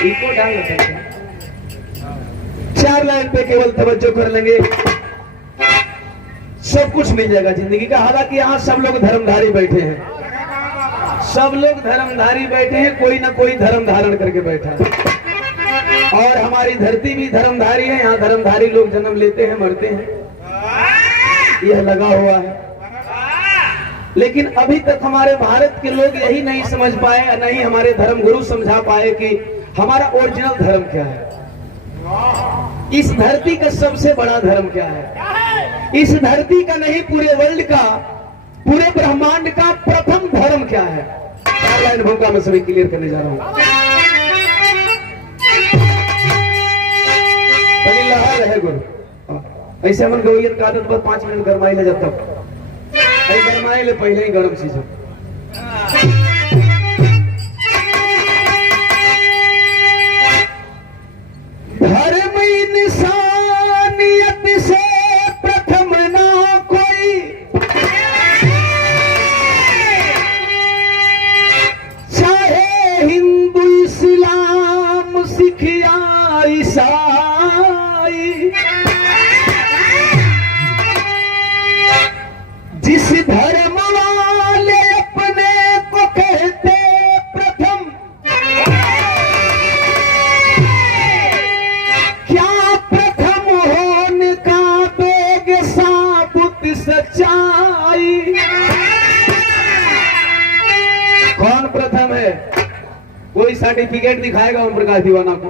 Eco डाल लेते हैं। 4 लाइन पे केवल तवज्जो कर लेंगे, सब कुछ मिल जाएगा जिंदगी का। हालांकि यहाँ सब लोग धर्मधारी बैठे हैं, सब लोग धर्मधारी बैठे हैं, कोई ना कोई धर्म धारण करके बैठा है। और हमारी धरती भी धर्मधारी है, यहाँ धर्मधारी लोग जन्म लेते हैं, मरते हैं, यह लगा हुआ है। लेकिन अभी तक हमारे भारत के लोग यही नहीं समझ पाए, नहीं हमारे धर्म गुरु समझा पाए कि हमारा ओरिजिनल धर्म क्या है, इस धरती का सबसे बड़ा धर्म क्या है, इस धरती का नहीं पूरे वर्ल्ड का, पूरे ब्रह्मांड का प्रथम धर्म क्या है। 4 लाइन भूमिका में सभी क्लियर करने जा रहा हूं। है गुरु ऐसे मन गवैयन का आदत बस 5 मिनट गरमाई ले जब तक गरमाई ले पहले ही गरम चीज धर्म इंसानियत से प्रथम ना कोई, चाहे हिंदू इस्लाम सिख या ईसाई, जिस धर्म वाले अपने को कहते प्रथम, क्या प्रथम होने का दोगे साबुत सच्चाई। कौन प्रथम है? कोई सर्टिफिकेट दिखाएगा ओम प्रकाश दीवाना को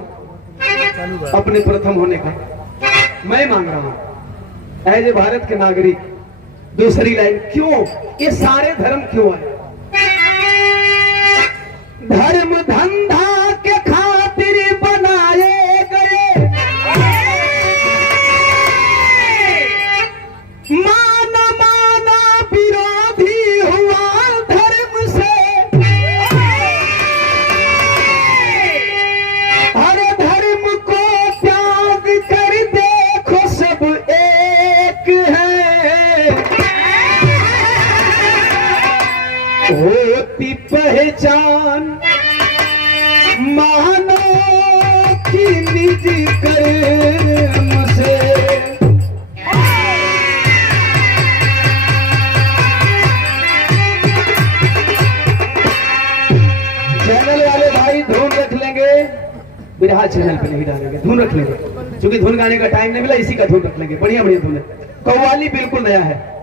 अपने प्रथम होने का? मैं मांग रहा हूं एज ए भारत के नागरिक। दूसरी लाइन, क्यों ये सारे धर्म क्यों है? धर्म धंधा के खातिर बनाए गए, माना माना विरोधी हुआ धर्म से, हर धर्म को त्याग कर देखो सब एक है, होती पहचान मानो की निज कर्म से। चैनल वाले भाई धुन रख लेंगे, बिरहा चैनल पे नहीं डालेंगे, धुन रख लेंगे, क्योंकि धुन गाने का टाइम नहीं मिला, इसी का धुन रख लेंगे। बढ़िया बढ़िया धुन है, कव्वाली बिल्कुल नया है।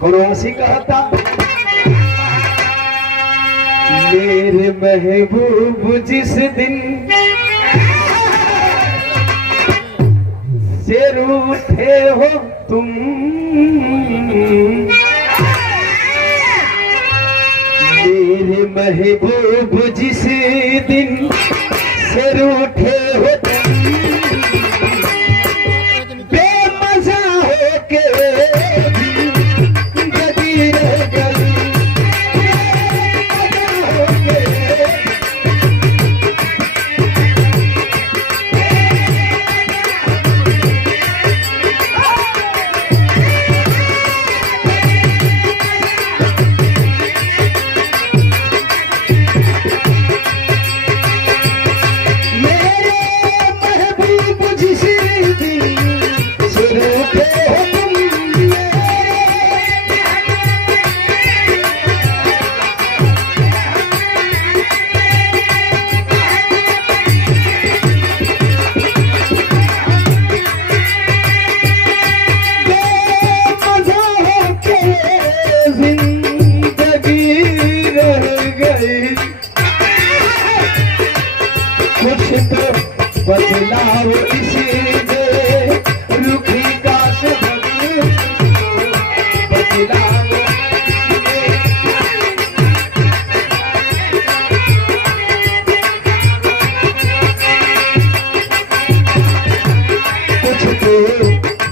कौनसी कहता मेरे महबूब जिस दिन से रूठे हो तुम, मेरे महबूब जिस दिन से रूठे हो तुम, बेमजा हो के बदलाव इसमें रुखी का सबक, बदलाव कुछ तो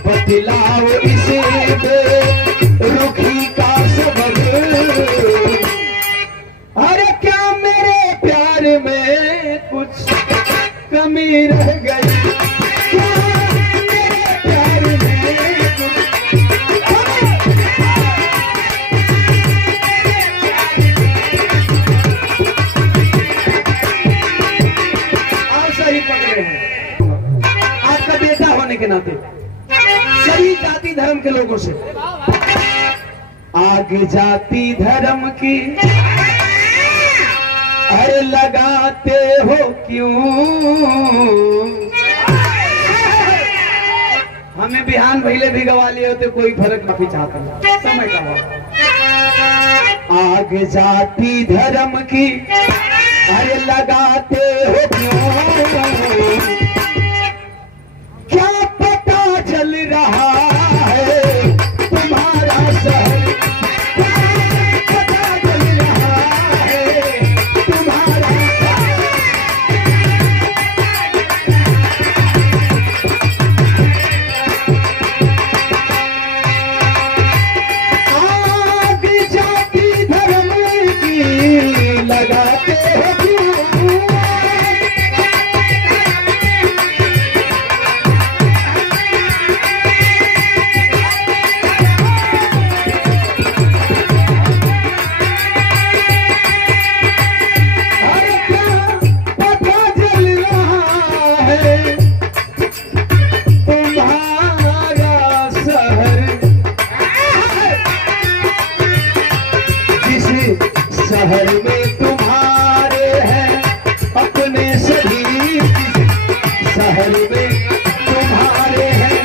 बदलाव इसमें रुखी का सबक। अरे क्या मेरे प्यार में कुछ कमी रह गई, मेरे प्यार में लोगों से। आग जाति धर्म की अरे लगाते हो क्यों, हमें बिहान भैले भी गवा लिए होते कोई फर्क नहीं चाहता समय का हो। आग जाति धर्म की अरे लगाते हो क्यों, क्या पता चल रहा है तुम्हारा शहर, पता चल रहा है तुम्हारा आग जाति धर्म की लगाते हो क्यों, शहर में तुम्हारे हैं अपने सभी, शहर में तुम्हारे हैं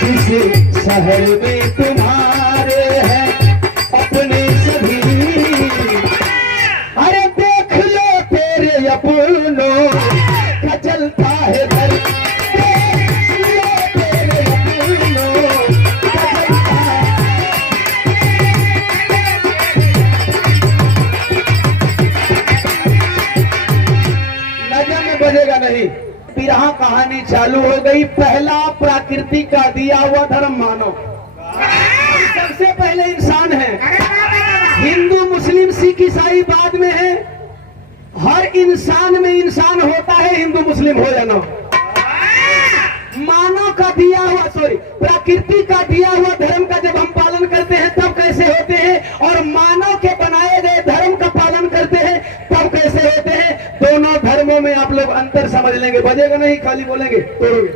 जिस शहर में तुम्हारे हैं अपने सभी, अरे देख लो तेरे अपनों का चलता है घर, बजेगा नहीं। बिरहा कहानी चालू हो गई। पहला प्रकृति का दिया हुआ धर्म मानो, सबसे पहले इंसान है। हिंदू मुस्लिम सिख ईसाई बाद में है। हर इंसान में इंसान होता है, हिंदू मुस्लिम हो या ना हो। मानव का दिया हुआ प्रकृति का दिया हुआ धर्म का जब हम पालन करते हैं तब कैसे होते हैं, और मानव के बनाए गए धर्म का पालन करते हैं तब कैसे होते हैं। दोनों धर्मों में आप लोग अंतर समझ लेंगे। बजेगा नहीं, खाली बोलेंगे तोड़ोगे।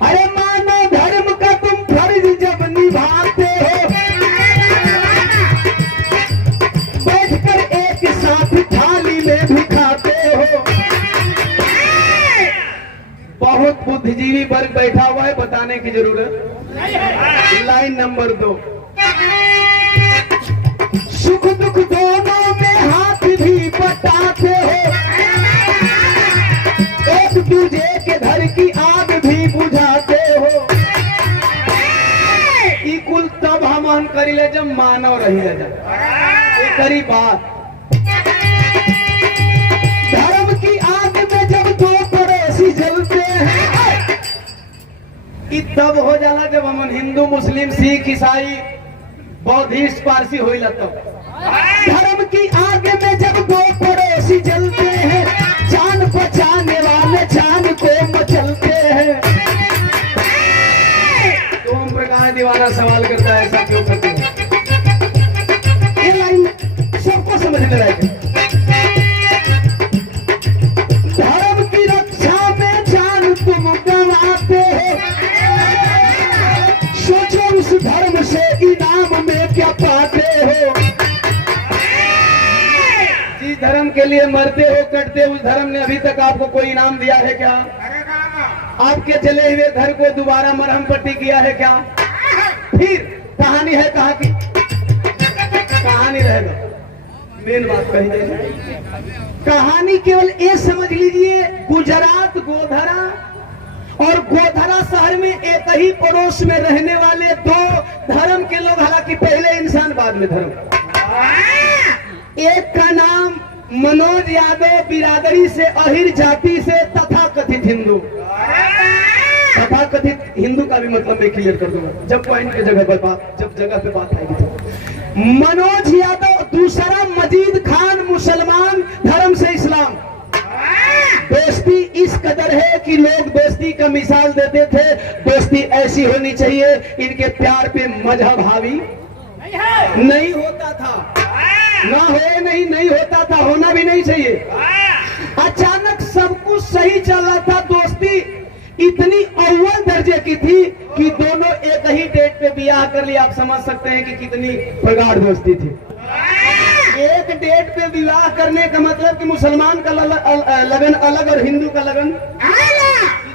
अरे मानव धर्म का तुम फर्ज जब निभाते हो, बैठकर एक साथ थाली में भी खाते हो। बहुत बुद्धिजीवी वर्ग बैठा हुआ है, बताने की जरूरत। लाइन नंबर 2, सुख दुख दोनों में हाथ भी बटाते हो, एक दूजे के घर की आग भी बुझाते हो। ई कुल तब हम करीले जब मानव रही रहे। करी बात धर्म की आग में जब दो पड़ोसी जलते हैं, ई तब हो जाला जब हम हिंदू मुस्लिम सिख ईसाई बौद्धिस्ट पारसी हो लगता। धर्म की आग में जब दो पड़ोसी जलते हैं, जान बचाने वाले जान को मचलते हैं। तो हम प्रकाश दीवाना सवाल करता है, ऐसा क्यों करते हैं? ये लाइन सबको समझने लायक है। धर्म की रक्षा में जान तुम गंवाते हो, सोचो उस धर्म से इनाम में क्या पाते हो। जिस धर्म के लिए मरते हो कटते हो, उस धर्म ने अभी तक आपको कोई इनाम दिया है क्या? आपके चले हुए घर को दोबारा मरहम पट्टी किया है क्या? फिर कहानी है, कहा की कहानी रहेगा। मेन बात कही जाए, कहानी केवल ये समझ लीजिए, गुजरात गोधरा और गोधरा शहर में एक ही पड़ोस में रहने वाले दो धर्म के लोग, हालांकि पहले इंसान बाद में धर्म। एक का नाम मनोज यादव, बिरादरी से अहिर जाति से, तथा कथित हिंदू। तथा कथित हिंदू का भी मतलब मैं क्लियर कर दूंगा जब पॉइंट के जगह पर बात, जब जगह पे बात आएगी तो। मनोज यादव, दूसरा मजीद खान, मुसलमान, धर्म से इस्लाम। दोस्ती इस कदर है कि लोग दोस्ती का मिसाल देते थे, दोस्ती ऐसी होनी चाहिए, इनके प्यार पे मजहब हावी नहीं होता था। ना हो नहीं, नहीं होता था, होना भी नहीं चाहिए। अचानक सब कुछ सही चल रहा था, दोस्ती इतनी अव्वल दर्जे की थी कि दोनों एक ही डेट पे ब्याह कर लिया। आप समझ सकते हैं कि कितनी प्रगाढ़ दोस्ती थी। एक डेट पे विवाह करने का मतलब कि मुसलमान का लगन अलग और हिंदू का लगन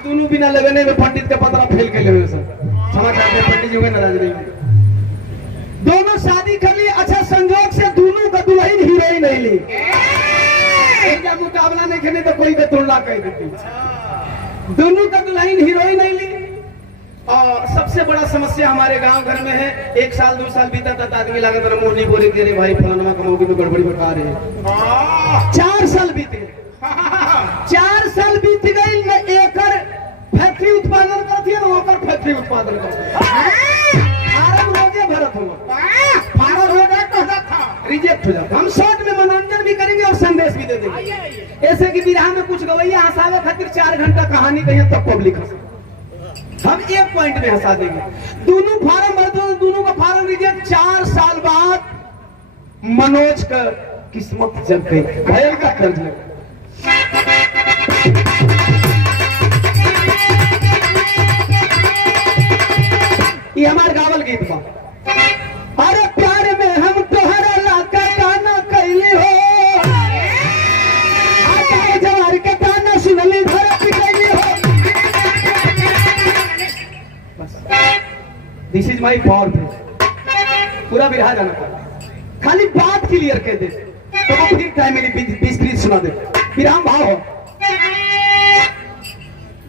दोनों बिना लगने में पंडित का पतरा फेल के लिए समाचार में पंडित जी नाराज नहीं, दोनों शादी कर ली। अच्छा संजोग से दोनों का दुल्हन हीरोइन नहीं ली, मुकाबला नहीं खेले तो कोई का तुलना कह देती। दोनों का दुल्हन हीरोइन नहीं ली। और सबसे बड़ा समस्या हमारे गांव घर में है, 1 साल 2 साल बीता था, आदमी लागत रहा मुंह नहीं बोले कि अरे भाई फलाना कमोगी में गड़बड़ी बता रहे हैं। 4 साल बीते, 4 साल बीत गई न एकर फैक्ट्री उत्पादन करती है, ओकर फैक्ट्री उत्पादन करती है। फार्म रोजे भरत हुआ, फार्म रोजे कहता था रिजेक्ट हो जाता। हम शॉर्ट में मनोरंजन भी करेंगे और संदेश भी दे देंगे। ऐसे कि बिरहा में कुछ गवैया हंसावे खातिर 4 घंटा कहानी कहिए तब पब्लिक हंसे, हम एक पॉइंट में हंसा देंगे। दोनों फार्म भरते, दोनों का फार्म रिजेक्ट। 4 साल बाद मनोज का किस्मत जग गई, घायल का कर्ज लगा। ये हमारे गावल गीत बा। अरे प्यार में हम तोहरा लाका गाना कैली हो, जवार के गाना सुनली धरत कैली हो। दिस इज माई फॉर्थ, पूरा बिरहा जाना पड़ा, खाली बात क्लियर कह दे तो वो फिर टाइम मेरी 20-30 सुना दे। विराम भाव हो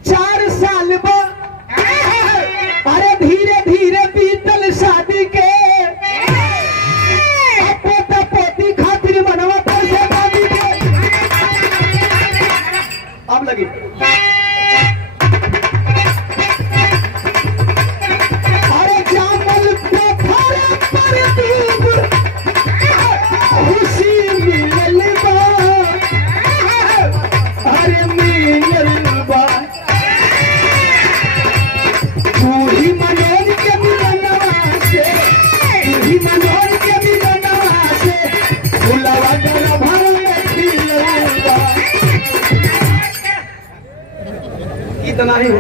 4 साल बाद, अरे धीरे धीरे बीतल शादी के, पोता पोती खातिर मनवा पर से शादी के। अब लगी इतना ही हो।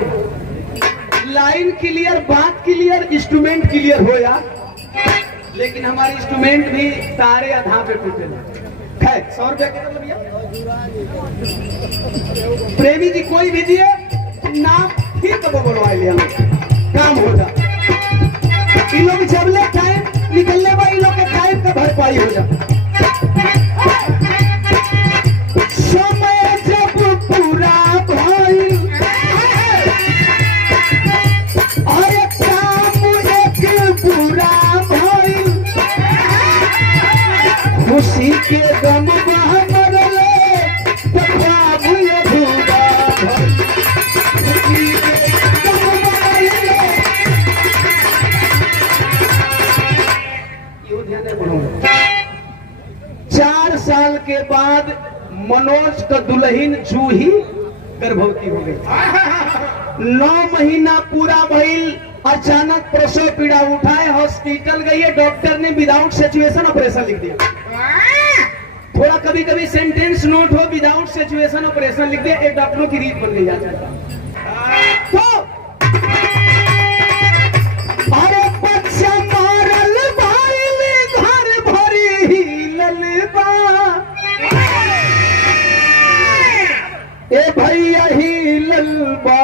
लाइन क्लियर, बात क्लियर, इंस्ट्रूमेंट क्लियर हो यार। लेकिन हमारे इंस्ट्रूमेंट भी तारे आधा पे टूटे। खैर 100 रुपया कितना भैया? प्रेमी जी कोई भी दिए नाम फिर कब बोलवा लिया, काम हो जा। इन लोग जब ले टाइम निकलने वाले लोग के टाइम का भरपाई हो जा। समय जब पूरा भइल, अरे काम एक पूरा भइल, खुशी के गम मरले तो ख्वाब अधूरा भइल। खुशी के गम मरले, यो ध्यान रखो। 4 साल के बाद मनोज का दुल्हन जूही गर्भवती हो गई। 9 महीना पूरा भइल, अचानक प्रसव पीड़ा उठाए, हॉस्पिटल गई है। डॉक्टर ने विदाउट सिचुएशन ऑपरेशन लिख दिया। थोड़ा कभी कभी सेंटेंस नोट हो, विदाउट सिचुएशन ऑपरेशन लिख दिया। एक डॉक्टरों की रीत बन गई आज। तो अरे बच्चा मारल भाई घर भरी ललबा, ए भैया ही ललबा।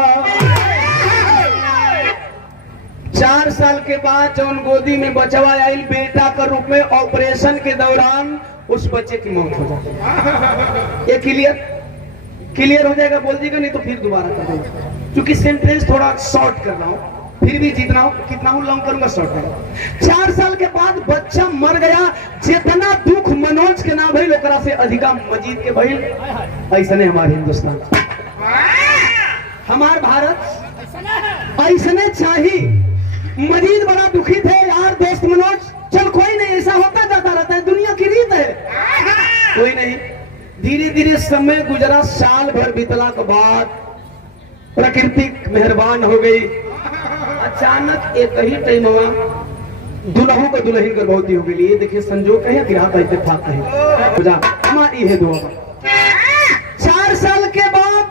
4 साल के बाद जौन गोदी में बचवा आयल बेटा का रूप में, ऑपरेशन के दौरान उस बच्चे की मौत हो जाती। ये क्लियर हो जाएगा, बोल दीजिएगा, नहीं तो फिर दोबारा कर देगा। क्योंकि सेंटेंस थोड़ा शॉर्ट कर रहा हूँ, फिर भी जितना हो कितना हूँ लॉन्ग करूंगा, शॉर्ट करूंगा। 4 साल के बाद बच्चा मर गया। जितना दुख मनोज के ना भइल, ओकरा से अधिका मजीद के भइल। ऐसने हमारे हिंदुस्तान, हमार भारत ऐसने चाहिए। मजीद बड़ा दुखी थे यार दोस्त मनोज। चल कोई नहीं, ऐसा होता जाता रहता है, दुनिया की रीत है। कोई नहीं, धीरे धीरे समय गुजरा। साल भर बीतला के बाद प्रकृति मेहरबान हो गई। अचानक एक ही टाइम दुल्हू को दुल्हन गर्भवती हो गई। ये देखिए संजोग कहे गिरा का इत्तेफाक कहे हमारी है दुआ। 4 साल के बाद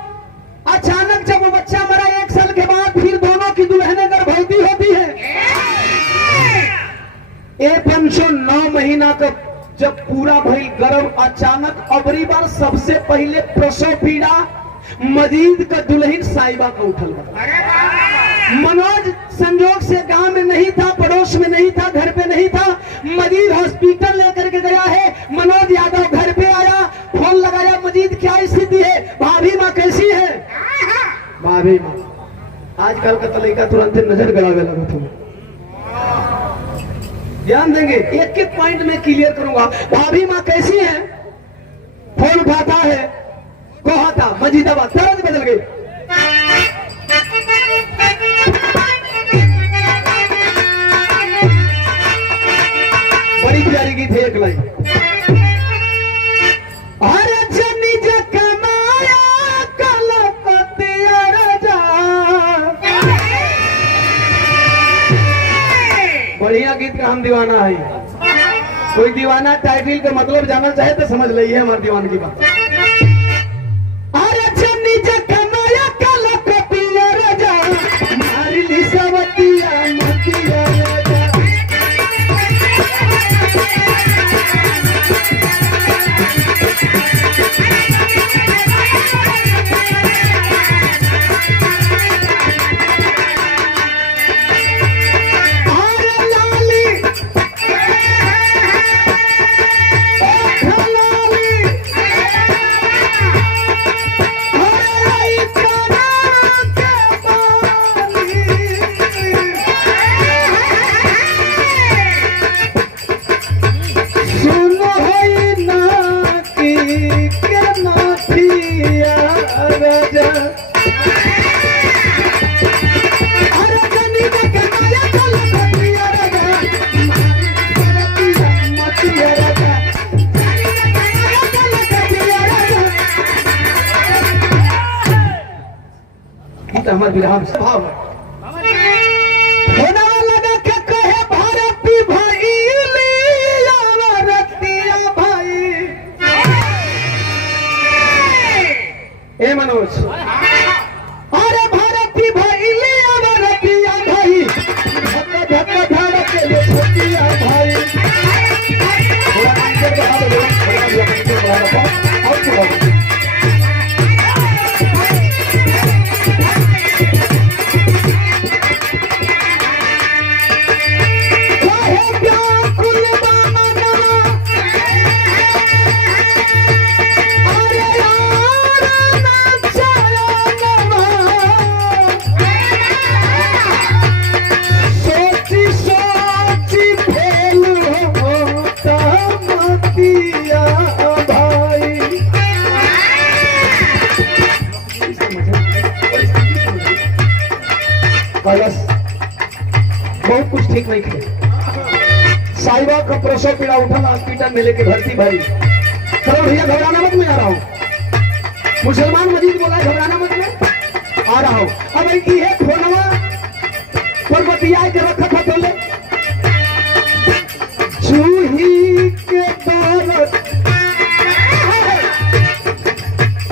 अचानक जब वो बच्चा मरा, 1 साल के बाद फिर दोनों की दुल्हनें गर्भवती होती है। 9 महीना का जब पूरा भइल गर्भ, अचानक अबरी बार सबसे पहले प्रसव पीड़ा मजीद का दुल्हन साहिबा का उठल। मनोज संजोग से गांव में नहीं था, पड़ोस में नहीं था, घर पे नहीं था। मजीद हॉस्पिटल लेकर के गया है। मनोज यादव घर पे आया, फोन लगाया, मजीद क्या स्थिति है, भाभी माँ कैसी है? भाभी माँ आजकल का तरीका तुरंत नजर गड़ावे लगा। तुम्हें ध्यान देंगे, एक एक पॉइंट में क्लियर करूंगा। भाभी माँ कैसी है? फोन उठाता है, कहा था मजीदाबाद, तुरंत बदल गई। बड़ी प्यारी गीत है एक लाइन। अरे जनी जकमाया कलपतिया राजा, बढ़िया गीत का हम दीवाना है। कोई दीवाना टाइटल का मतलब जानना चाहे तो समझ लीजिए हमारे दीवान की बात। अरे जनी जकमाया कलपतिया राजा, मारी ली सवतिया मतिया राजा। हमारे विधान स्वभाव होना लगा के कहे भारती भाई लिया रतिया भाई। ए मनोज, अरे भारती भाई लिया रतिया भाई, धक्का धक्का धड़क के लिए छोटिया भाई। बहुत कुछ ठीक नहीं थे। साहिबा का प्रसव पीड़ा उठा, हॉस्पिटल में लेके भर्ती भाई। चलो भैया घबराना मत, मैं आ रहा हूँ। मुसलमान मजीद बोला घबराना मत, मैं आ रहा हूँ। अब ये फोनवा पर बतिया के रखा था बोले जूही के दौलत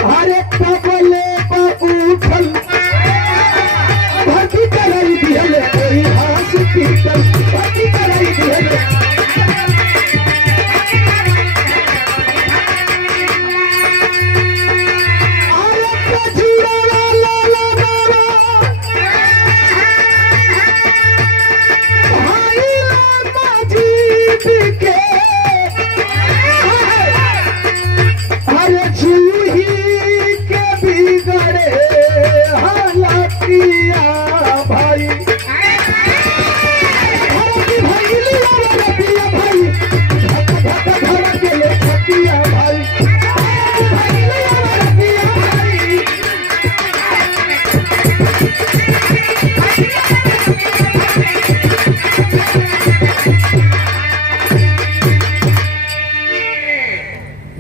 हरे पबले उठल भर्ती कराई दिहले, कोई हॉस्पिटल भर्ती कराई दिहले।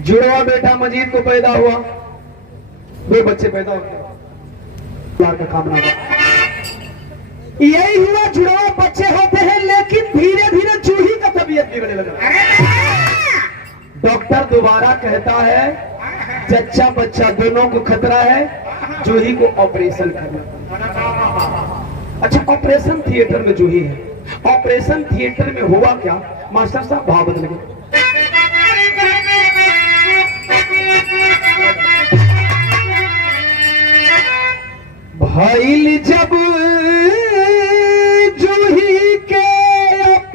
जुड़वा बेटा मजीद को पैदा हुआ, 2 बच्चे पैदा हो गए। का कामना यही हुआ, जुड़वा बच्चे होते हैं लेकिन धीरे धीरे तबीयत बिगड़ने लगा। डॉक्टर दोबारा कहता है जच्चा बच्चा दोनों को खतरा है, जूही को ऑपरेशन करना। अच्छा, ऑपरेशन थिएटर में जूही है। ऑपरेशन थिएटर में हुआ क्या, मास्टर साहब भाव बदल गए। भाई जब जूही के अप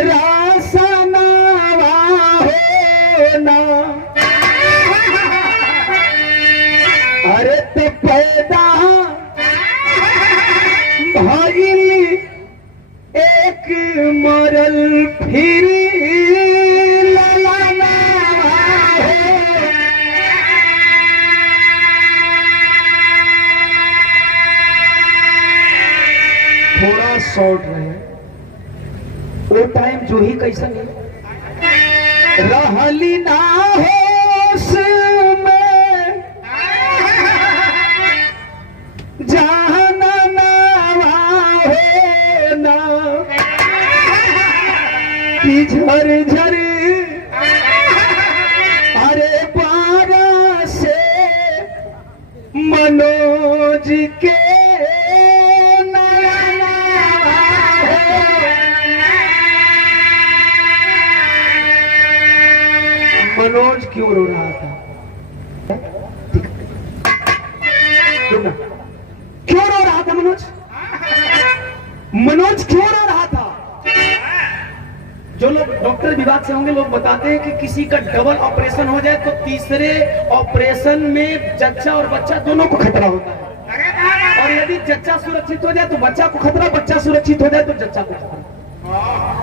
रासनावा होना, अरे तो पैदा भाई एक मरल फिर ललाना है। थोड़ा शॉर्ट रहे वो टाइम जूही कैसा नहीं रहली ना होश में, जाना नावा होना कि झर झर अरे बारा से मनोज के मनोज क्यों रो रहा था? क्यों रो रहा था मनोज? मनोज क्यों रो रहा था? जो लोग डॉक्टर विभाग से होंगे लोग बताते हैं कि किसी का डबल ऑपरेशन हो जाए तो तीसरे ऑपरेशन में जच्चा और बच्चा दोनों को खतरा होता है, और यदि जच्चा सुरक्षित हो जाए तो बच्चा को खतरा, बच्चा सुरक्षित हो जाए तो जच्चा को खतरा।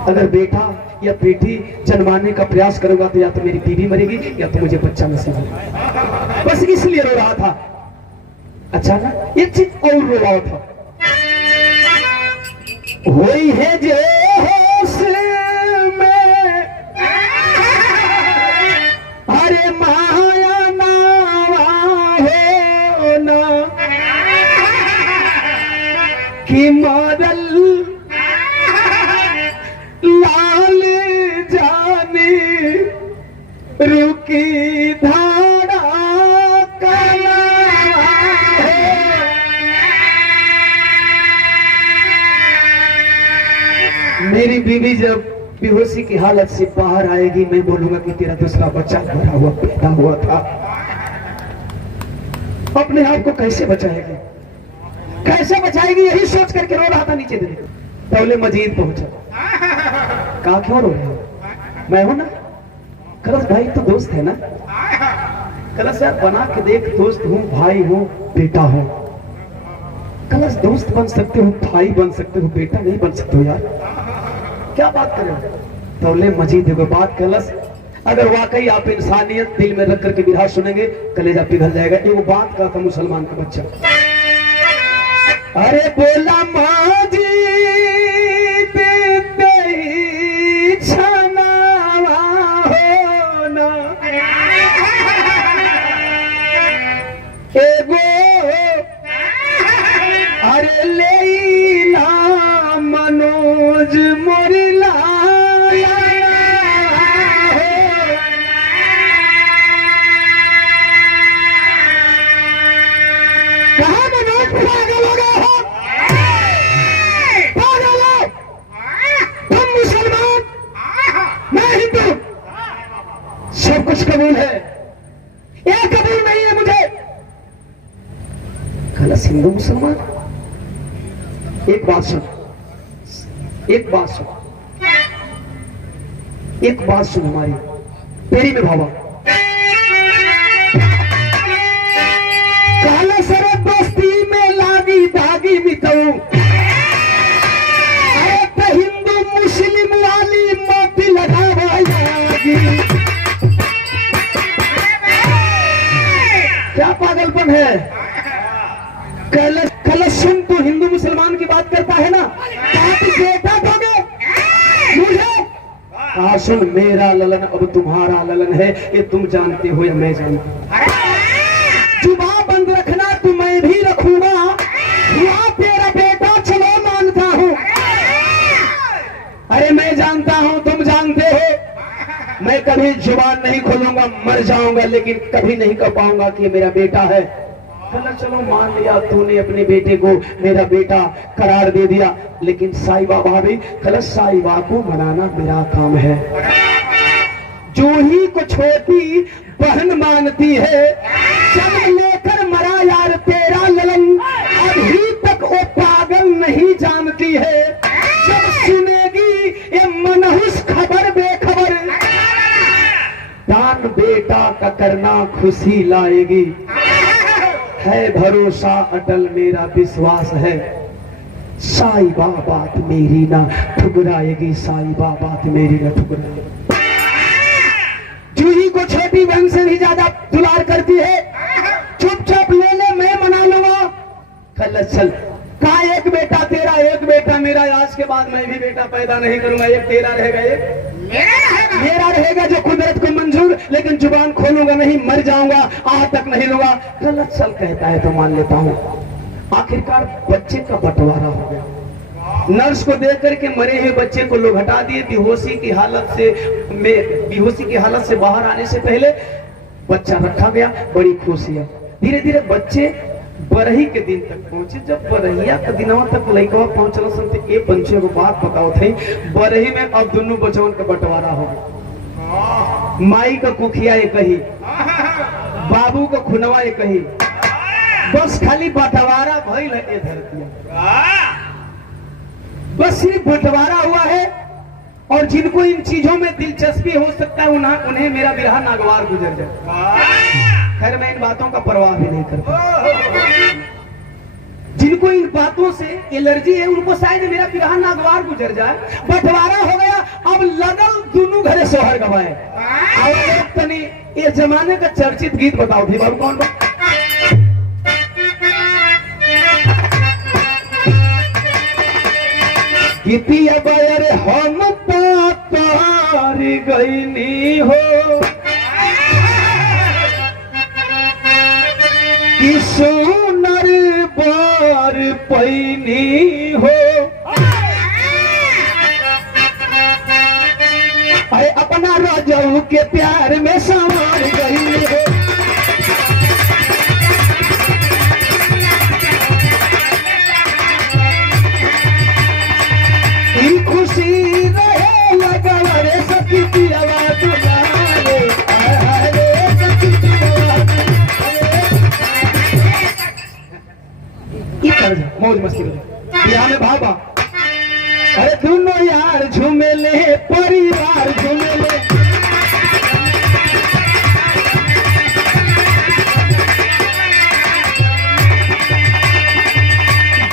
अगर बेटा या बेटी जन्माने का प्रयास करूंगा तो या तो मेरी बीवी मरेगी या तो मुझे बच्चा नसीब होगा, बस इसलिए रो रहा था। अच्छा ना, एक चीज और रो रहा था, होई है जे होश में अरे माया नावा होना कि मरल लाल जाने रुकी धारा कला है। मेरी बीवी जब बेहोशी की हालत से बाहर आएगी मैं बोलूंगा कि तेरा दूसरा बच्चा पैदा हुआ था। अपने आप को कैसे बचाएगी, कैसे बचाएगी, यही सोच करके रो रहा था नीचे दे। पहले मजीद पहुंचा, कहा क्यों रो रहे हो? मैं हूं ना। कलश भाई तो दोस्त है ना। कलश यार बना के देख, दोस्त हूँ, भाई हूँ, बेटा हूँ। कलश दोस्त बन सकते हो, भाई बन सकते हो, बेटा नहीं बन सकते हो यार, क्या बात कर रहे हो? तौले मजीद एगो बात कलश, अगर वाकई आप इंसानियत दिल में रख करके विधा सुनेंगे कलेजा पिघल जाएगा। एगो बात कहा था मुसलमान का बच्चा, अरे बोला माजी एगो अरे लेला मनोज मोरिला कहा मनोज पागल हो गए हो? पागल हो तुम, मुसलमान मैं हिंदू, सब कुछ कबूल है, यह कबूल नहीं है मुझे। कलश हिंदू मुसलमान, एक बात सुन, एक बात सुन, एक बात सुन हमारी, तेरी में भावा। काले सरे बस्ती में लागी भागी मिताऊ, अरे तो हिंदू मुस्लिम वाली मोती लगावा यागी। क्या पागलपन है? कलश सुन, तू हिंदू मुसलमान की बात करता है ना, बेटा दोगे मुझे? कहा सुन, मेरा ललन अब तुम्हारा ललन है, ये तुम जानते हो या मैं जानता हूं। जुबान बंद रखना तो मैं भी रखूंगा, हुआ तेरा बेटा चलो मानता हूं, कभी जुबान नहीं खोलूंगा, मर जाऊंगा, लेकिन कभी नहीं कह पाऊंगा कि ये मेरा बेटा है। कहना चलो मान लिया तूने अपने बेटे को मेरा बेटा करार दे दिया, लेकिन साईं बाबा भी कहला साईं बाबा को मनाना मेरा काम है। जूही को छोटी बहन मानती है, जन्म लेकर मरा यार तेरा ललन, अभी तक वो पागल नहीं जानती है, जब सुनेगी ये मनहूस खबर बेखबर, दान बेटा का करना खुशी लाएगी, है भरोसा अटल मेरा विश्वास है, साईं बाबा बात मेरी ना ठुकराएगी, साईं बाबा बात मेरी ना ठुकराएगी। जूही को छोटी बहन से भी ज्यादा दुलार करती है, चुपचाप ले ले मैं मना लूंगा। कल चल कहा एक बेटा तेरा एक बेटा मेरा, आज के बाद मैं भी बेटा पैदा नहीं करूंगा, एक तेरा रहेगा एक मेरा रहेगा जो कुदरत को मंजूर, लेकिन जुबान खोलूंगा नहीं, मर जाऊंगा, आह तक नहीं लूंगा। कल चल कहता है तो मान लेता हूं। आखिरकार बच्चे का बंटवारा हो गया। नर्स को देख करके मरे हुए बच्चे को लोग हटा दिए। बेहोशी की हालत से बाहर आने से पहले बच्चा रखा गया, बड़ी खुशी है। धीरे धीरे बच्चे बरही के दिन तक पहुंचे। जब बरहिया के दिनवा तक लड़का पहुंचल संत ए पंछियों को बात बताओ थे, बरही में अब दोनों बचवन का बंटवारा हो गया। माई का कुखिया एक ही, बाबू का खुनवा एक ही, बस खाली बंटवारा भइल है ए धरती, बस सिर्फ बंटवारा हुआ है। और जिनको इन चीजों में दिलचस्पी हो सकता है उन्हें मेरा बिरहा नागवार गुजर जाए। खैर मैं इन बातों का परवाह भी नहीं करता। जिनको इन बातों से एलर्जी है उनको शायद मेरा बिरहा नागवार गुजर जाए। बंटवारा हो गया, अब लगल दोनों घरे सोहर गवाए। और तनी ये जमाने का चर्चित गीत बताओ थी बाबू कौन बा? कितिया बायर हम तार गईनी हो, कि सोनर बार पैनी हो। अरे अपना राजाऊ के प्यार में संवार गई हो। खुशी रहे लगवारे सखी की आवाज गावे, मौज मस्ती बिहार में भाबा। अरे दोनों यार झूमेले परिवार झूमेले,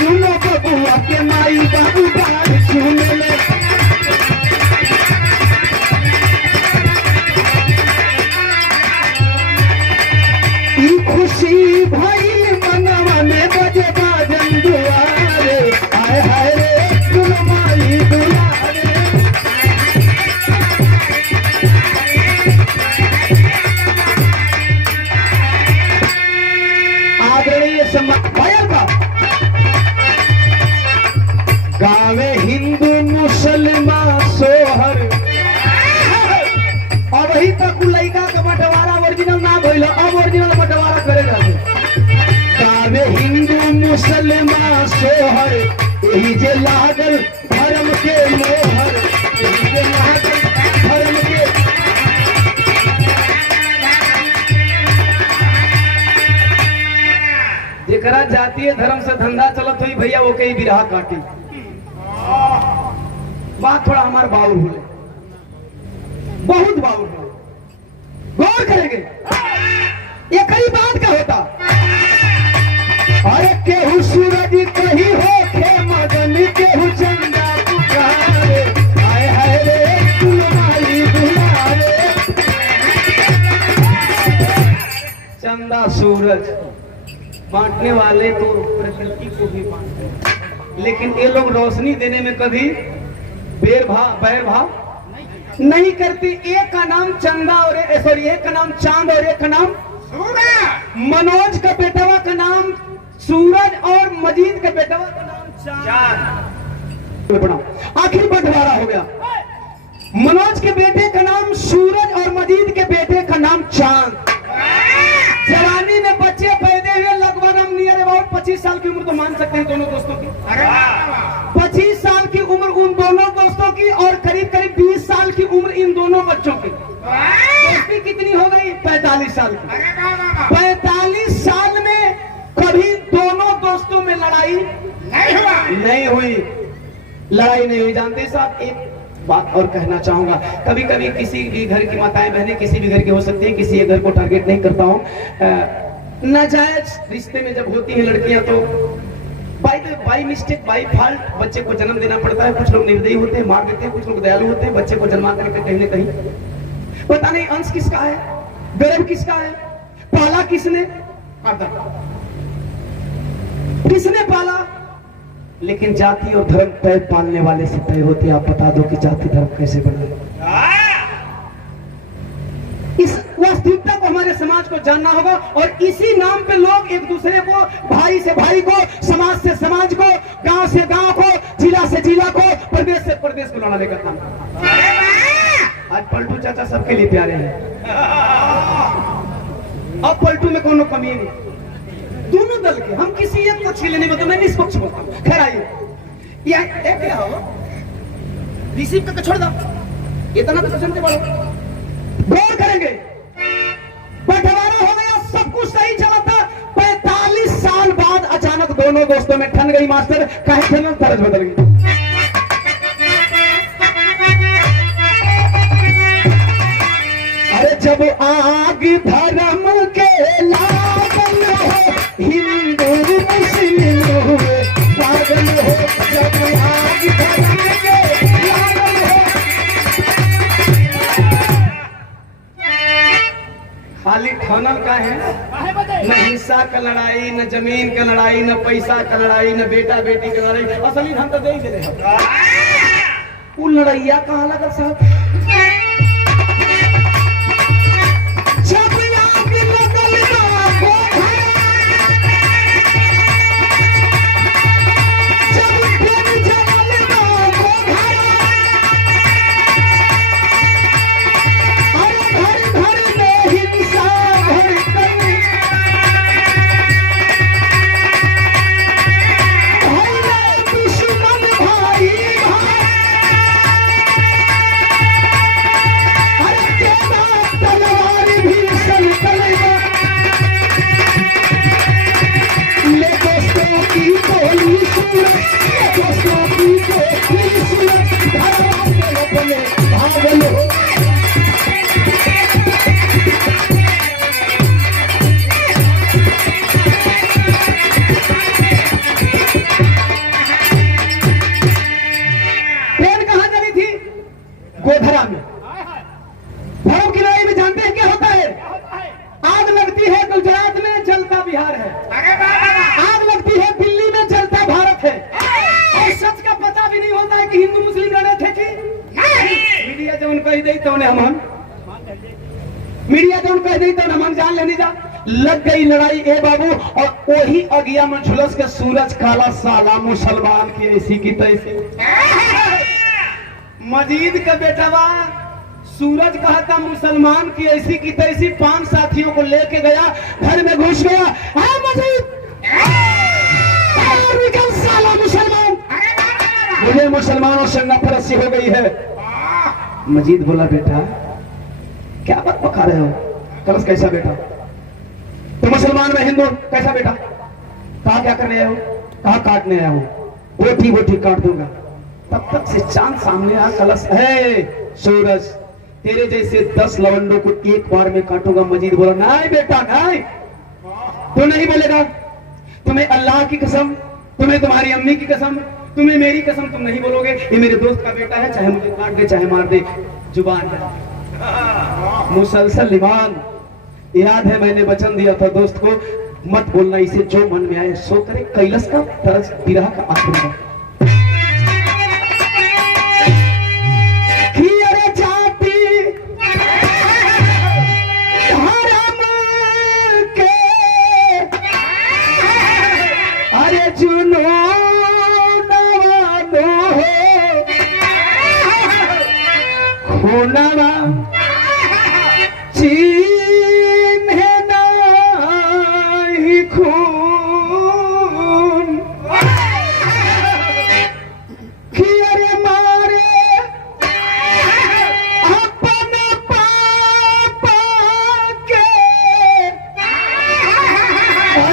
दोनों बबुआ के माई बाबू बार झूमेले। खुशी भाई मनवा में बजे बाजन दुआरे, आए हाय रे दुलमाई दुलारे। आदरणीय सम्मान का गावे हिंदू मुसलमान सोहर, और वही तक लड़का का बंटवारा ओरिजिनल ना भइल, अब ओरिजिनल बंटवारा करे जाते। गावे हिंदू मुसलमान सोहर, यही जे लागल धर्म के मोहर, यही जे लागल धर्म के। जेकरा जातीय धर्म से धंधा चलत हुई भैया वो कहीं बिरहा काटी। बात थोड़ा हमारे बाउल हुए, बहुत बाउल हुए, गौर करेंगे। ये कई बात का होता। अरे केहू सूरज कहीं हो खे मगन, केहू चंदा पुकारे, आए हाय रे दुलमाई दुलारे। चंदा सूरज बांटने वाले तो प्रकृति को भी बांटते हैं, लेकिन ये लोग रोशनी देने में कभी बैर भाव नहीं करती। एक का नाम चंदा और सॉरी एक का नाम चांद और एक का नाम सूरज। मनोज का बेटवा का नाम सूरज और मजीद का बेटवा का नाम चांद। आखिर बंटवारा हो गया। मनोज के बेटे का नाम सूरज और मजीद के बेटे का नाम चांद। जवानी में बच्चे पैदा हुए लगभग हम नियर अबाउट 25 साल की उम्र तो मान सकते हैं दोनों दोस्तों की। 25 साल की उम्र उन दोनों दोस्तों की और करीब करीब 20 साल की उम्र इन दोनों बच्चों की। दोस्ती कितनी हो गई? 45 साल की। 45 साल में कभी दोनों दोस्तों में लड़ाई नहीं हुई। लड़ाई नहीं हुई। जानते साहब, एक बात और कहना चाहूंगा, कभी कभी किसी भी घर की माताएं बहनें किसी भी घर की हो सकती है, किसी घर को टारगेट नहीं करता हूं, नाजायज रिश्ते में जब होती हैं लड़कियां तो बाई मिस्टेक बाई फॉल्ट बच्चे को जन्म देना पड़ता है। कुछ लोग निर्दयी होते हैं, मार देते हैं, कुछ लोग दयालु होते हैं, बच्चे को जन्मा करके कहीं ना कहीं पता नहीं अंश किसका है, गर्भ किसका है, पाला किसने, किसने पाला। लेकिन जाति और धर्म तय पालने वाले से तय होती है। आप बता दो कि जाति धर्म कैसे बना। इस वास्तविकता को हमारे समाज को जानना होगा और इसी नाम पे लोग एक दूसरे को, भाई से भाई को, समाज से समाज को, गांव से गांव को, जिला से जिला को, प्रदेश से प्रदेश को लड़ाने का काम। आज पलटू चाचा सबके लिए प्यारे हैं। अब पलटू में कोनो कमी नहीं, दोनों दल के। हम किसी एक को छीलने में तो मैं निष्पक्ष बोलता हूं। खैर आइए, एक क्या हो रिसीव करके छोड़ दो, इतना तो सुनते पड़ो। गौर करेंगे, बंटवारा हो गया, सब कुछ सही चला था। 45 साल बाद अचानक दोनों दोस्तों में ठन गई। मास्टर काहे ठन? तरज बदल गई। अरे जब आग धर्म के लागल हो, हिंदू मुस्लिम हुए पागल हो। जब आग धर्म के लागल हो, खाली ठनल का है, न हिस्सा का लड़ाई, न जमीन का लड़ाई, न पैसा का लड़ाई, न बेटा बेटी का लड़ाई। असली हम तो दे ही दे रहे हैं। वो लड़ैया कहाँ लगा साहब? गोधरा में धर्म की लड़ाई में जानते हैं क्या होता है? आग लगती है गुजरात में, जलता बिहार है। आग लगती है दिल्ली में, जलता भारत है। और सच का पता भी नहीं होता है कि हिंदू मुस्लिम लड़े थे कि नहीं। मीडिया जो कह दी तो हम मीडिया जो कह दी तो हम जान लेने जा। लग गई लड़ाई ए बाबू, और वही अगिया में झुलस के सूरज काला साला मुसलमान की ऐसी की तैसी। मजीद का बेटावा सूरज कहता मुसलमान की ऐसी की तैसी, 5 साथियों को लेके गया, घर में घुस गया। है मजीद, साला मुसलमान, मुझे मुसलमानों से नफरत सी हो गई है। मजीद बोला बेटा क्या बात पका रहे हो? कलश कैसा बेटा? तो मुसलमान में हिंदू कैसा बेटा? कहा क्या करने आया हो? कहा काटने आया हूं, बोटी बोटी काट दूंगा। तब तक से चांद सामने आ कलश है। सूरज तेरे जैसे 10 लवंडों को एक बार में काटूंगा। मजीद बोला नहीं बेटा नहीं, तू नहीं बोलेगा। तुम्हें अल्लाह की कसम, तुम्हें तुम्हारी अम्मी की कसम, तुम्हें मेरी कसम, तुम नहीं बोलोगे। ये मेरे दोस्त का बेटा है, चाहे मुझे काट दे चाहे मार दे, जुबान है मुसलसल ईमान। याद है मैंने वचन दिया था दोस्त को, मत बोलना इसे, जो मन में आए सो करे। कैलाश का तरस विरह का आखिर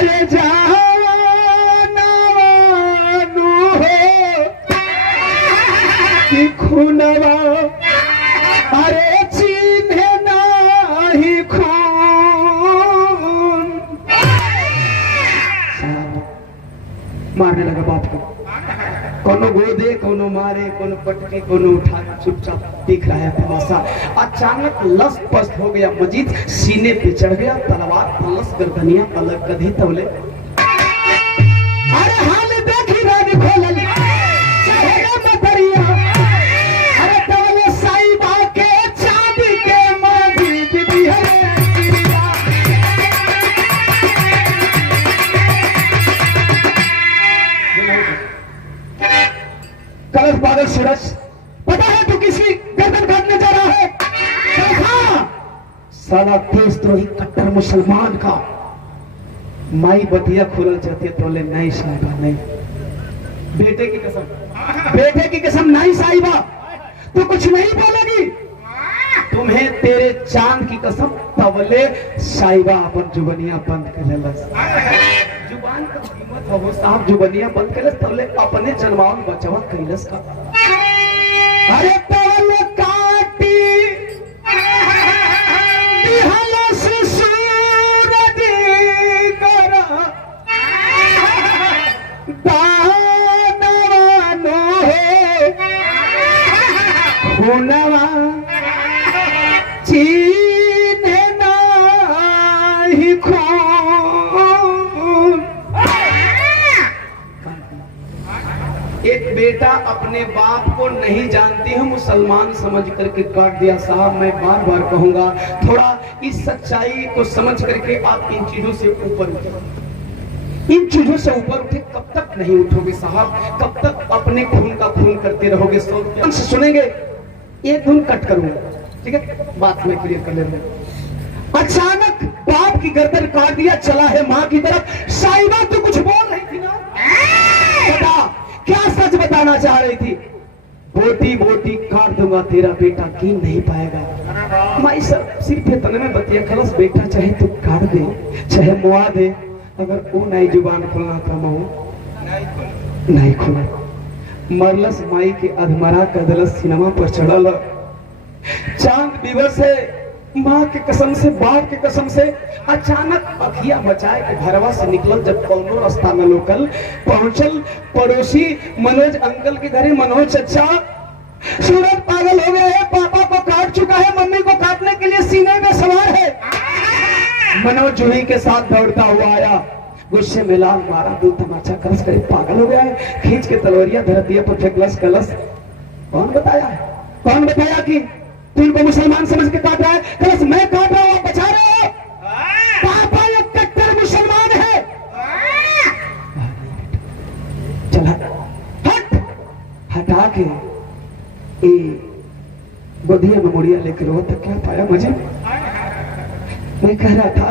अरे जानवानु हो कि खूनवा अरे चिन्हे नाही खून। मारने लगा बाप को, कोनो गोदे कोनो मारे कोनो पटके कोनो उठा चुपचाप देख रहा है तमाशा। अचानक लस्त पस्त हो गया मजीद, सीने पे चढ़ गया, तलवार पलस गर्दनिया अलग कधी तवले। अरे हाल देखी रानी खोलल चढ़ेगा मतरिया, अरे तवले साईबा के चांदी के मजीद दिया। कलश बादल सूरज, पता है तू किसी गर्दन काटने जा रहा है? साला देशद्रोही कट्टर मुसलमान का माई बतिया खुलल चाहती है, तोले नहीं साहिबा नहीं, बेटे की कसम, बेटे की कसम नहीं साहिबा, तू कुछ नहीं बोलेगी। तुम्हें तेरे चांद की कसम, तवले साहिबा अपन जुबनिया बंद कर लेलस। जुबान का कीमत हो साहब, जुबनिया बंद कर लेस, तवले अपने जन्मावन बचवा कैलस का। अरे तवले काटी दिहलस सूरज करा दानवानो हो खूनवा चिन्हे नाही खून। एक बेटा अपने बाप को नहीं जानती है मुसलमान समझ करके काट दिया। साहब मैं बार बार कहूंगा, थोड़ा इस सच्चाई को समझ करके आप इन चीजों से ऊपर उठे, इन चीजों से ऊपर उठे। कब तक नहीं उठोगे साहब, कब तक अपने खून का खून करते रहोगे? से सुनेंगे, एक धुन कट करूंगा, ठीक है, बात मैं क्लियर कर ले रहा हूं। अचानक बाप की गर्दन काट दिया, चला है मां की तरफ। साहिबा तू कुछ बोल रही थी ना, बता क्या सच बताना चाह रही थी? बोटी बोटी काट दूंगा, तेरा बेटा कीन नहीं पाएगा। माई सब सिर्फ इतने में बतिया खलस, बेटा चाहे तू काट दे चाहे मुआ दे, अगर वो नहीं जुबान खोलना कमाऊ नहीं खोला। मरलस माई के अधमरा कदलस सिनेमा पर चढ़ल, चांद दिवस है माँ के कसम से बाप के कसम से। अचानक अखिया बचाए के घरवा से निकलल, जब कौनो रास्ता में लोकल पहुंचल पड़ोसी मनोज अंकल के घरे। मनोज चचा, सूरज पागल हो गया है, पापा को काट चुका है, मम्मी को काटने के लिए सीने में सवार है। मनोज जूही के साथ दौड़ता हुआ आया, गुस्से में लाल मारा, दो तमाचा करस करे, पागल हो गया है, खींच के तलवरिया धरतिया पर फेंकलस कलस। कौन बताया कि तू इनको मुसलमान समझ के काट रहा है? कलस मैं काट रहा हूं, आप बचा रहे हो? पापा ये कट्टर मुसलमान है। चला हटा के बधिया में मुड़िया लेकर रो, तो क्या पाया मुझे? मैं कह रहा था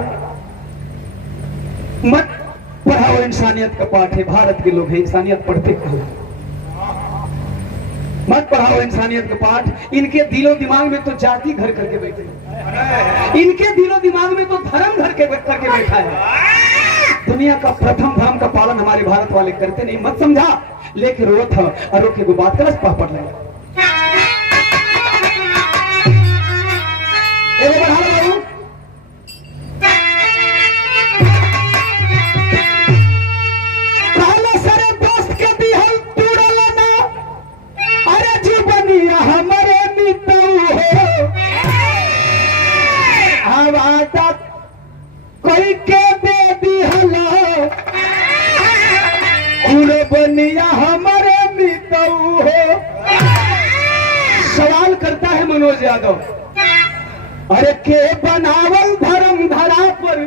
मत पढ़ाओ, इंसानियत का पाठ है, भारत के लोग हैं, इंसानियत पढ़ते कहाँ? मत पढ़ाओ इंसानियत का पाठ। इनके दिलो दिमाग में तो जाति घर करके बैठे, इनके दिलो दिमाग में तो धर्म घर करके बैठा है। दुनिया का प्रथम धर्म का पालन हमारे भारत वाले करते नहीं, मत समझा। लेके रोत है और रोके को बात कर पढ़ ले। कोई के दे दी हला बनिया हमारे मितऊ हो। सवाल करता है मनोज यादव, अरे के बनावल धर्म धरा पर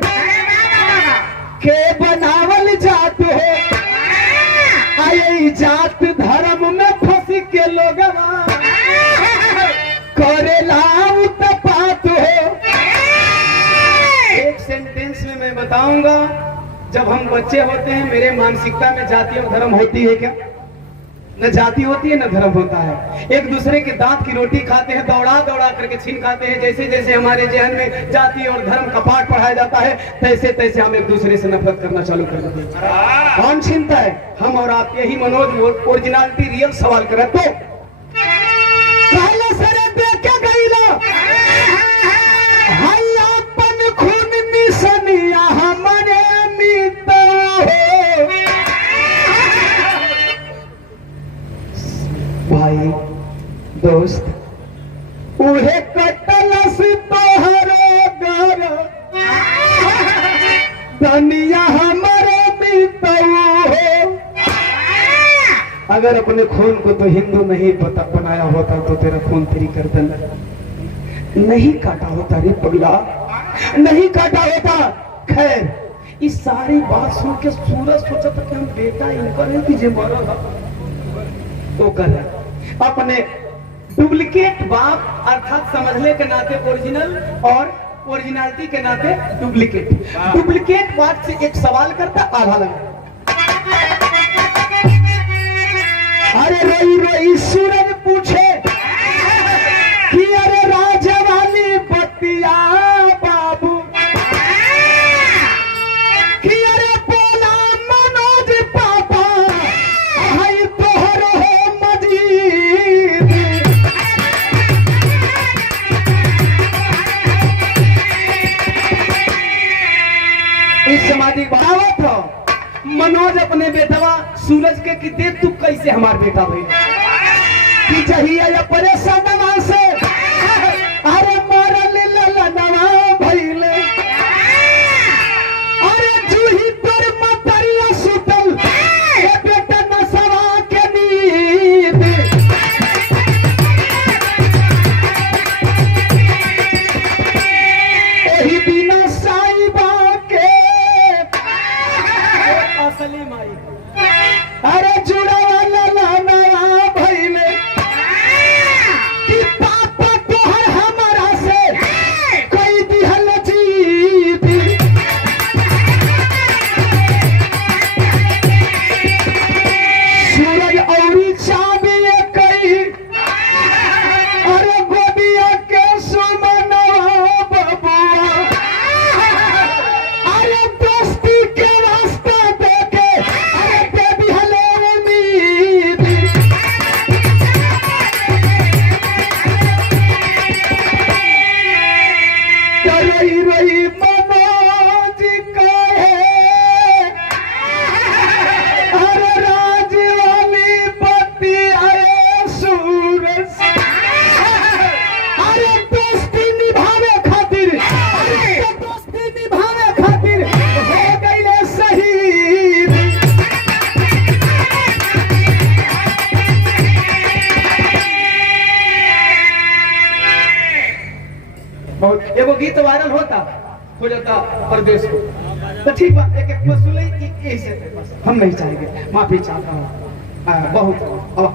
के बनावल जात हो, आये जात धर्म में फंस के लोग करे लाऊ तपात हो। एक सेंटेंस में मैं बताऊंगा, जब हम बच्चे होते हैं मेरे मानसिकता में जाति और धर्म होती है क्या? न जाति होती है न धर्म होता है। एक दूसरे के दांत की रोटी खाते हैं, दौड़ा दौड़ा करके छीन खाते हैं। जैसे जैसे हमारे जहन में जाति और धर्म का पाठ पढ़ाया जाता है, तैसे तैसे हम एक दूसरे से नफरत करना चालू कर देते हैं। कौन छीनता है? हम और आप। यही मनोज ओरिजिनलिटी रियल सवाल करें तो पहले से देखे गई लो अपन खून निसनिया हमारे मित्र हो भाई दोस्त उहे कटलस तोहरे घर दुनिया हमारे मित्र हो। अगर अपने खून को तो हिंदू नहीं पता बनाया होता तो तेरा खून तेरी गर्दन नहीं काटा होता रे पगला, नहीं काटा होता। खैर इस सारी बात सुन के सूरज सोचा था कि हम बेटा इनका नहीं दीजिए मारा तो कर अपने डुप्लीकेट बाप अर्थात समझने के नाते ओरिजिनल और ओरिजिनलिटी के नाते डुप्लीकेट। डुप्लीकेट बात से एक सवाल करता आधा लगा। अरे रोई रोई सूरज पूछे कि अरे राजा वाली बतिया बाबू कि अरे बोला मनोज पापा हाय तोहर हो मजीद। इस सामाजिक बहावत हो मनोज अपने बेटवा सूरज के कि देख तू कैसे हमार बेटा भाई कि चाहिए या परेशान से अरे मारल ललनवा भइले अरे जूही तोर मतरिया सुतल ए बेटा नसवा के नींद। एही बिना साईबा के असली माई अरे जुड़ा वाला लाना भइले कि पापा तोहर हमारा से कोई दिहल जीत। सूरज औरी चांदी कई अरे गोदिया के सुमनवा बबुआ अरे दोस्ती के रास्ता देखे अरे दे दिहल उम्मीद। रही रही मनोज कहे अरे राज वाली बत्ती अरे सूरज अरे दोस्ती निभावे खातिर दोस्ती निभावे खातिर हो गईले शहीद। एगो गीत वायरल होता हो जाता प्रदेश को तो ठीक बात एक एक सुने यही से हम नहीं चाहेंगे, माफी चाहता हूँ बहुत। अब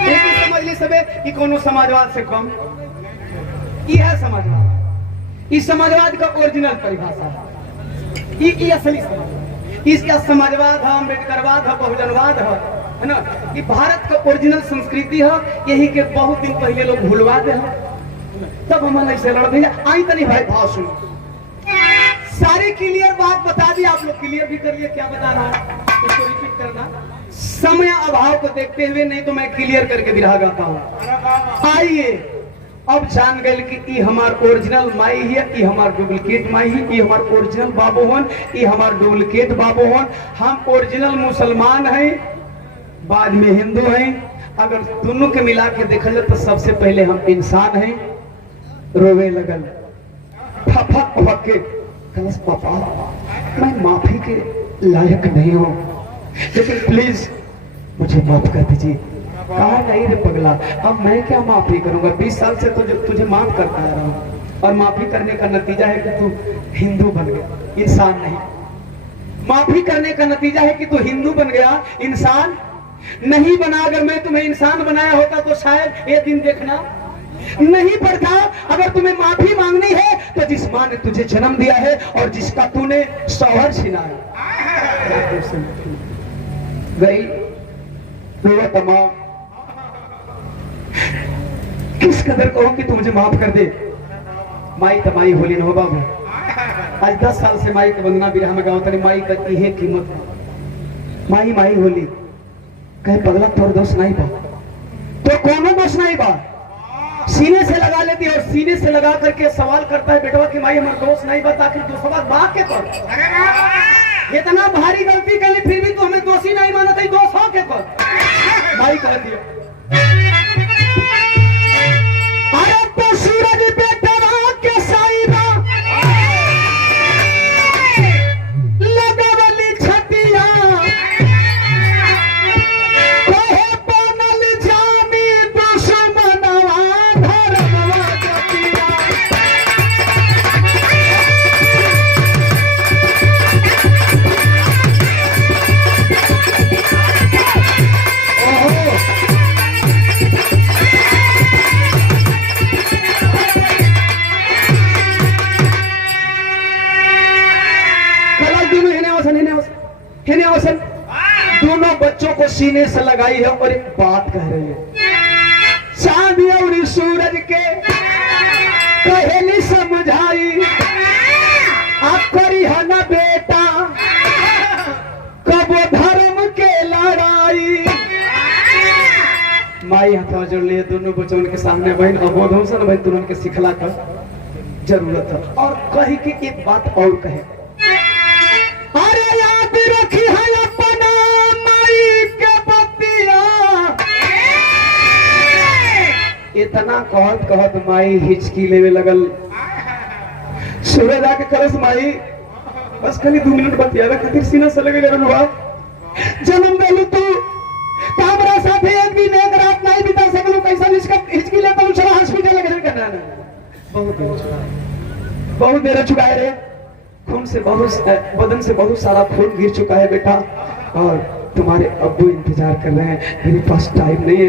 एक समझ ली सबे कि कोनो समाजवाद से कम यह है समाजवाद। इस समाजवाद का ओरिजिनल परिभाषा है ये असली समाजवाद। इसका समाजवाद है, अम्बेडकरवाद है, बहुजनवाद है ना। ये भारत का ओरिजिनल संस्कृति है। यही के बहुत दिन पहले लोग भूलवा दे हैं तब हम ऐसे लड़ते हैं। आई तो नहीं भाई भाव सुन सारी क्लियर बात बता दी आप लोग क्लियर भी कर लिए क्या बता रहा है उसको रिपीट करना समय अभाव को देखते हुए, नहीं तो मैं क्लियर करके बिरहा गाता हूँ। आइए अब जान गए कि ये हमार ओरिजिनल माई है, ये हमार डुप्लीकेट माई है, ये हमार ओरिजिनल बाबू हन, ये हमार डुप्लीकेट बाबू हन। हम ओरिजिनल मुसलमान हैं, बाद में हिंदू हैं। अगर दोनों के मिला के देखा जाए तो सबसे पहले हम इंसान हैं। रोवे लगल फक फक के कलश पापा मैं माफी के लायक नहीं हूँ, लेकिन प्लीज मुझे माफ कर दीजिए। कहा नहीं रे पगला, अब मैं क्या माफी करूंगा? 20 साल से तुझे माफ करता आ रहा हूँ और माफी करने का नतीजा है कि तू हिंदू बन गया, इंसान नहीं। माफी करने का नतीजा है कि तू हिंदू बन गया, इंसान नहीं बना। अगर मैं तुम्हें इंसान बनाया होता तो शायद ये दिन देखना नहीं पड़ता। अगर तुम्हें माफी मांगनी है तो जिस माँ ने तुझे जन्म दिया है और जिसका तूने शौहर छिनाया गई रोवा तमाम, किस कदर कहूं कि तू मुझे माफ कर दे। माई तो माई होली न हो बाबू, आज 10 साल से माई के वंदना बिरहा में गाँव तनी माई का की है कीमत। माई माई होली कहे पगला तोर दोष नहीं बा, तो कोनो दोष नहीं बा। सीने से लगा लेती है और सीने से लगा करके सवाल करता है बेटवा कि माई हमारा दोष नहीं बा, ताकि दोस्तवा बात के पर इतना भारी गलती कर ली फिर भी तो हमें दोषी नहीं माना था, दोष हो के पर। माई कह दिया अरे तो सूरज बेटवा के साईबा लगवली छतिया कहे बनल जानी दुश्मनवा धर्मवा जतिया। दोनों बच्चों को सीने से लगाई है और एक बात कह रही है, चांद और सूरज के कहेली समझाई आप करी है ना बेटा कब धर्म के लड़ाई। माई हाथ जोड़ लिए दोनों बच्चों के सामने बहन अबोध हो सन बहन तुरंत के सिखला का जरूरत है। और कही कि एक बात और कहे, अरे याद रखी है अपना माई के बतिया। इतना कहत कहत माई हिचकी लेवे लगल। सूरज आके करस माई बस खाली 2 मिनट बतियावे खातिर सीना से लगे रुआ जन्म देलू तू हमरा साथे एक दिन एक रात नहीं बिता सकलू, कैसा हिचकी लेता चला हॉस्पिटल लगे करना बहुत देर चुकाए रे, खून से बहुत बदन से बहुत सारा खून गिर चुका है बेटा, और तुम्हारे अब्बू इंतजार कर रहे हैं, मेरे पास टाइम नहीं है।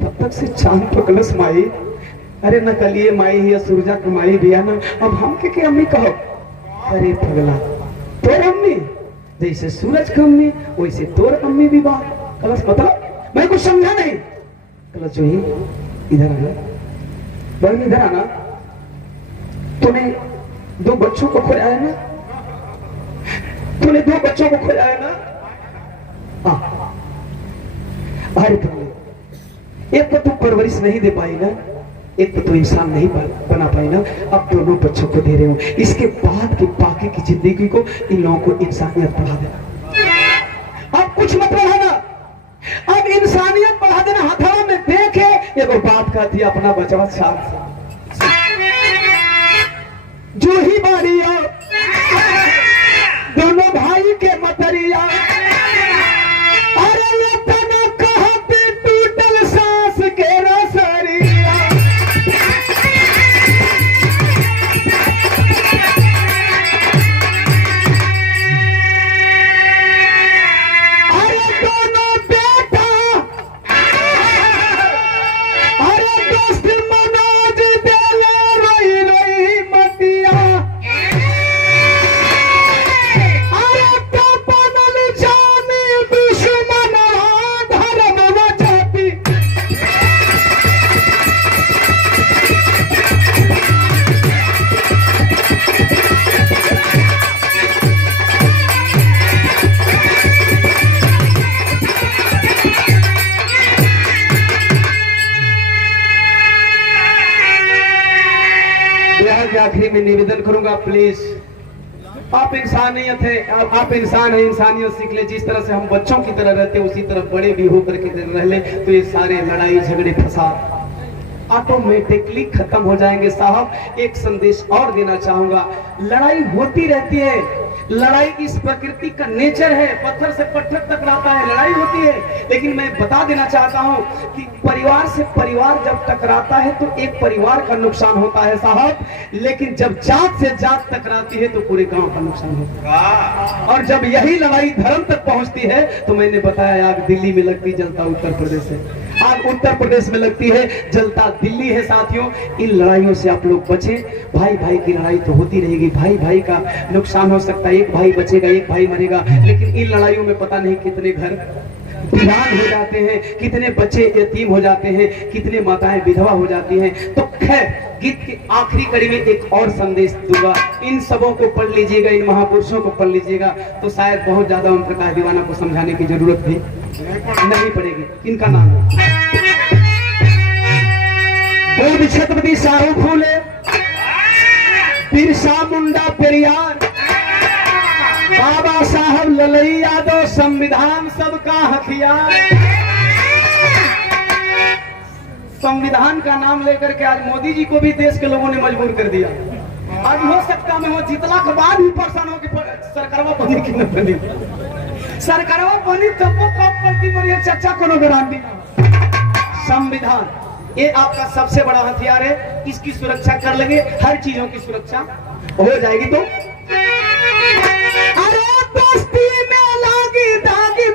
तब तक से चांद पकलस माई, अरे नकलिए माई है सूरजा की माई भी है ना, अब हम के अम्मी कहो। अरे पगला तोर अम्मी जैसे सूरज की अम्मी वैसे तोर अम्मी भी बात कलश, मतलब मैं कुछ समझा नहीं। कलश जो ही इधर आना, बहन इधर आना, तूने 2 बच्चों को खोया है ना, तूने 2 बच्चों को खोया है ना। अरे एक तो तू परवरिश नहीं दे पाई ना, एक तो तू इंसान नहीं बना पाई ना, अब दोनों बच्चों को दे रहे हो, इसके बाद की बाकी की जिंदगी को इन लोगों को इंसानियत पढ़ा देना। अब कुछ मत पढ़ाना, अब इंसानियत पढ़ा देना। हथवा में देखे ये वो बात कहती है अपना बचवा साथ जो ही बारिया दोनों भाई के मतरिया। अरे ये तना कहते टूटल सांस के रसरिया। अरे दोनों बेटा, अरे दोस्त मनोज देले रोई रोई मतिया। अरे तो बनल जानी दुश्मनवा धर्मवा जाति। बिहार के आखिरी में निवेदन करूंगा, प्लीज आप इंसानियत है, आप इंसान है, इंसानियत सीख ले। जिस तरह से हम बच्चों की तरह रहते हैं उसी तरह बड़े भी होकर के रह ले, तो ये सारे लड़ाई झगड़े फसाद ऑटोमेटिकली खत्म हो जाएंगे। साहब एक संदेश और देना चाहूंगा, लड़ाई होती रहती है, लड़ाई इस प्रकृति का नेचर है, पत्थर से पत्थर टकराता है, लड़ाई होती है। लेकिन मैं बता देना चाहता हूं कि परिवार से परिवार जब टकराता है तो एक परिवार का नुकसान होता है साहब, लेकिन जब जात से जात टकराती है तो पूरे गांव का नुकसान होता है। और जब यही लड़ाई धर्म तक पहुंचती है तो मैंने बताया आग दिल्ली में लगती जलता उत्तर प्रदेश है, आग उत्तर प्रदेश में लगती है जलता दिल्ली है। साथियों इन लड़ाइयों से आप लोग बचें। भाई भाई की लड़ाई तो होती रहेगी, भाई भाई का नुकसान हो सकता है, एक भाई बचेगा एक भाई मरेगा, लेकिन इन लड़ाइयों में पता नहीं कितने घर दीवान हो जाते हैं, कितने बच्चे यतीम हो जाते हैं, कितने माताएं विधवा हो जाती हैं। तो खैर गीत की आखिरी कड़ी में एक और संदेश दूंगा, इन सबों को पढ़ लीजिएगा, इन महापुरुषों को पढ़ लीजिएगा, तो शायद बहुत ज्यादा ओम प्रकाश दीवाना को समझाने की जरूरत भी नहीं पड़ेगी। इनका नाम है बोध छत्रपति साहू फूले, बिरसा मुंडा पेरियार, बाबा साहब ललई यादव, संविधान सबका हथियार। संविधान का नाम लेकर के आज मोदी जी को भी देश के लोगों ने मजबूर कर दिया। आज हो सकता है वो जितला के बाद भी परेशान हो कि सरकारवा बनी कि न बनी, सरकारवा बनी तब वो कब करती बनी है चर्चा को गारंटी। संविधान ये आपका सबसे बड़ा हथियार है, इसकी सुरक्षा कर लेंगे, हर चीजों की सुरक्षा हो जाएगी। तो अरे दोस्ती में लागी दागी